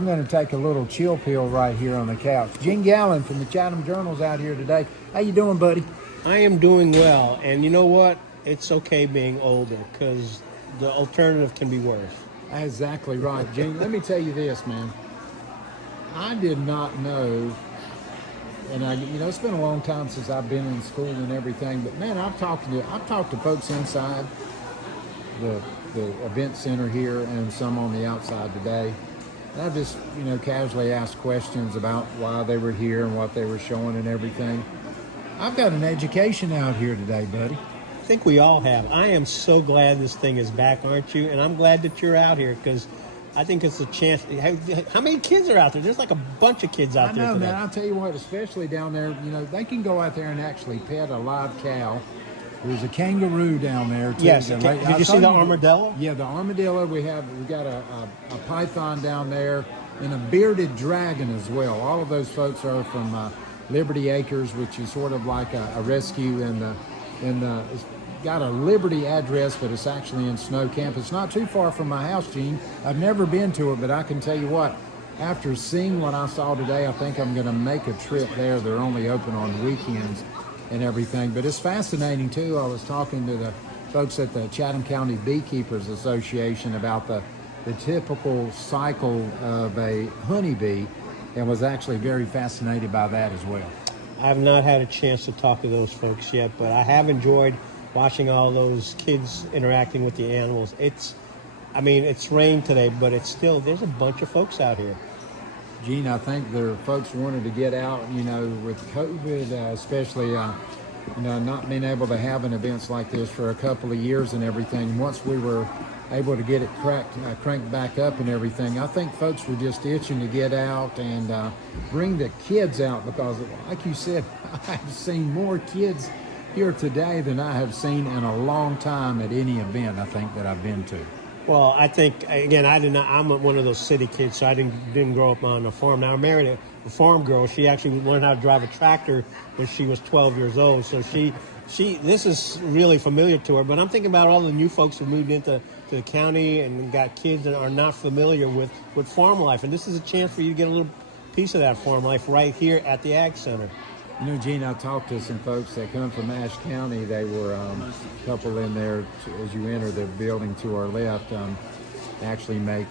I'm going to take a little chill pill right here on the couch. Gene Galin from the Chatham Journal's out here today. How you doing, buddy? I am doing well, and you know what? It's okay being older because the alternative can be worse. Exactly right, Gene. Let me tell you this, man. I did not know, and it's been a long time since I've been in school and everything, but man, I've talked to folks inside the event center here and some on the outside today. And I've just, casually asked questions about why they were here and what they were showing and everything. I've got an education out here today, buddy. I think we all have. I am so glad this thing is back, aren't you? And I'm glad that you're out here because I think it's a chance. How many kids are out there? There's like a bunch of kids out there today. Man. I'll tell you what, especially down there, they can go out there and actually pet a live cow. There's a kangaroo down there too. Yes. Did you see the armadillo? Yeah, the armadillo. We got a python down there and a bearded dragon as well. All of those folks are from Liberty Acres, which is sort of like a rescue it's got a Liberty address, but it's actually in Snow Camp. It's not too far from my house, Gene. I've never been to it, but I can tell you what, after seeing what I saw today, I think I'm going to make a trip there. They're only open on weekends and everything, but it's fascinating too. I was talking to the folks at the Chatham County Beekeepers Association about the typical cycle of a honeybee, and was actually very fascinated by that as well. I have not had a chance to talk to those folks yet, but I have enjoyed watching all those kids interacting with the animals. It's rained today, but there's a bunch of folks out here. Gene, I think the folks wanted to get out, with COVID, especially, not being able to have an events like this for a couple of years and everything. Once we were able to get it cranked back up and everything, I think folks were just itching to get out and bring the kids out because, like you said, I've seen more kids here today than I have seen in a long time at any event, I think, that I've been to. Well, I think, again, I'm one of those city kids, so I didn't grow up on a farm. Now, I married a farm girl. She actually learned how to drive a tractor when she was 12 years old. So this is really familiar to her. But I'm thinking about all the new folks who moved into the county and got kids that are not familiar with farm life. And this is a chance for you to get a little piece of that farm life right here at the Ag Center. Gene, I talked to some folks that come from Ashe County. They were a couple in there as you enter the building to our left. Actually make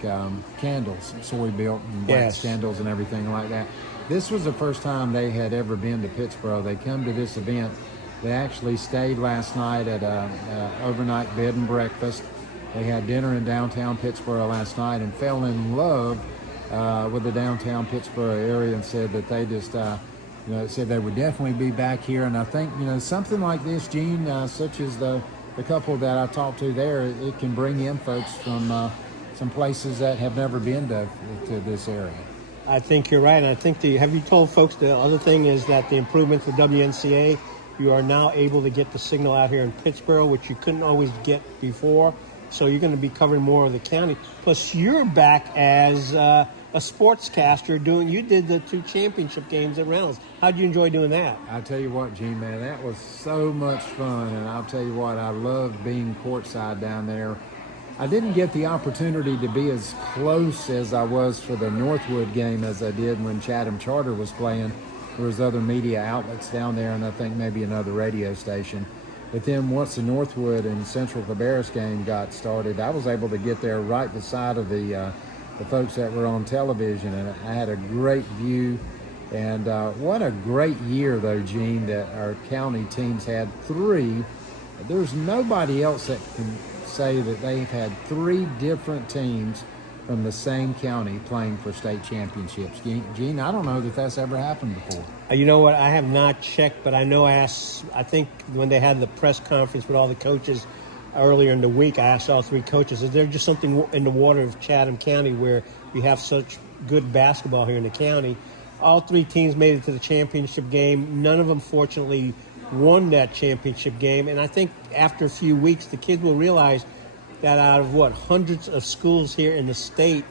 candles, soy built and wax candles and everything like that. This was the first time they had ever been to Pittsboro. They come to this event. They actually stayed last night at a overnight bed and breakfast. They had dinner in downtown Pittsboro last night and fell in love with the downtown Pittsboro area and said that they just said they would definitely be back here. And I think, something like this, Gene, such as the couple that I talked to there, it can bring in folks from some places that have never been to this area. I think you're right. And I think have you told folks the other thing is that the improvements to WNCA, you are now able to get the signal out here in Pittsboro, which you couldn't always get before. So you're going to be covering more of the county. Plus, you're back as a sportscaster you did the 2 championship games at Reynolds. How'd you enjoy doing that? I tell you what, Gene, man, that was so much fun. And I'll tell you what, I loved being courtside down there. I didn't get the opportunity to be as close as I was for the Northwood game as I did when Chatham Charter was playing. There was other media outlets down there and I think maybe another radio station. But then once the Northwood and Central Cabarrus game got started, I was able to get there right beside of the folks that were on television, and I had a great view. And what a great year, though, Gene, that our county teams had 3. There's nobody else that can say that they've had 3 different teams from the same county playing for state championships. Gene, I don't know that that's ever happened before. You know what? I have not checked, but I know I think when they had the press conference with all the coaches earlier in the week, I asked all 3 coaches, is there just something in the water of Chatham County where we have such good basketball here in the county? All 3 teams made it to the championship game. None of them, fortunately, won that championship game. And I think after a few weeks, the kids will realize that out of hundreds of schools here in the state,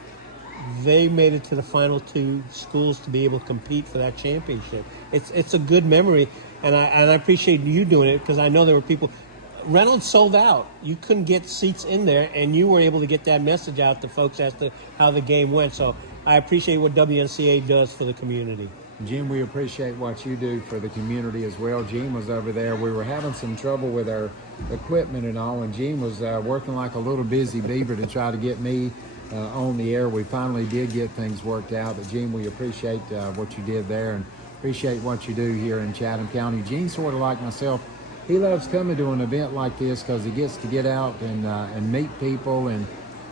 they made it to the final 2 schools to be able to compete for that championship. It's a good memory, and I appreciate you doing it because I know there were people. Reynolds sold out. You couldn't get seats in there, and you were able to get that message out to folks as to how the game went. So I appreciate what WNCA does for the community. Jim, we appreciate what you do for the community as well. Gene was over there. We were having some trouble with our equipment and all, and Gene was working like a little busy beaver to try to get me on the air. We finally did get things worked out. But Gene, we appreciate what you did there and appreciate what you do here in Chatham County. Gene, sort of like myself, he loves coming to an event like this because he gets to get out and meet people and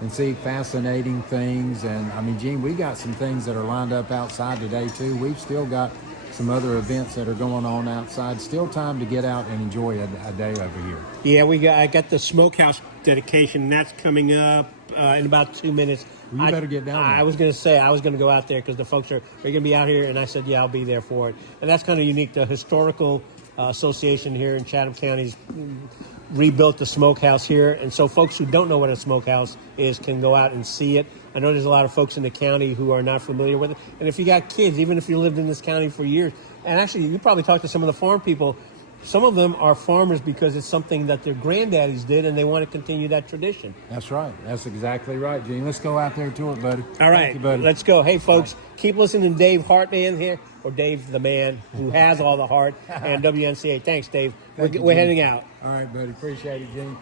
see fascinating things. And I mean, Gene, we got some things that are lined up outside today too. We've still got some other events that are going on outside. Still time to get out and enjoy a day over here. Yeah, I got the smokehouse dedication. That's coming up in about 2 minutes. Well, you better get down there. I was going to say I was going to go out there because the folks are going to be out here, and I said, yeah, I'll be there for it. And that's kind of unique. The historical association here in Chatham County's rebuilt the smokehouse here, and so folks who don't know what a smokehouse is can go out and see it. I know there's a lot of folks in the county who are not familiar with it, and if you got kids, even if you lived in this county for years, and actually you probably talked to some of the farm people, some of them are farmers because it's something that their granddaddies did and they want to continue that tradition. That's right. That's exactly right, Gene. Let's go out there to it, buddy. All right, Thank you, buddy. Let's go. Hey, folks, keep listening to Dave Hartman here, or Dave the man who has all the heart, and WNCA. Thanks, Dave. Thank you, We're Gene. heading out. All right, buddy. Appreciate it, Gene.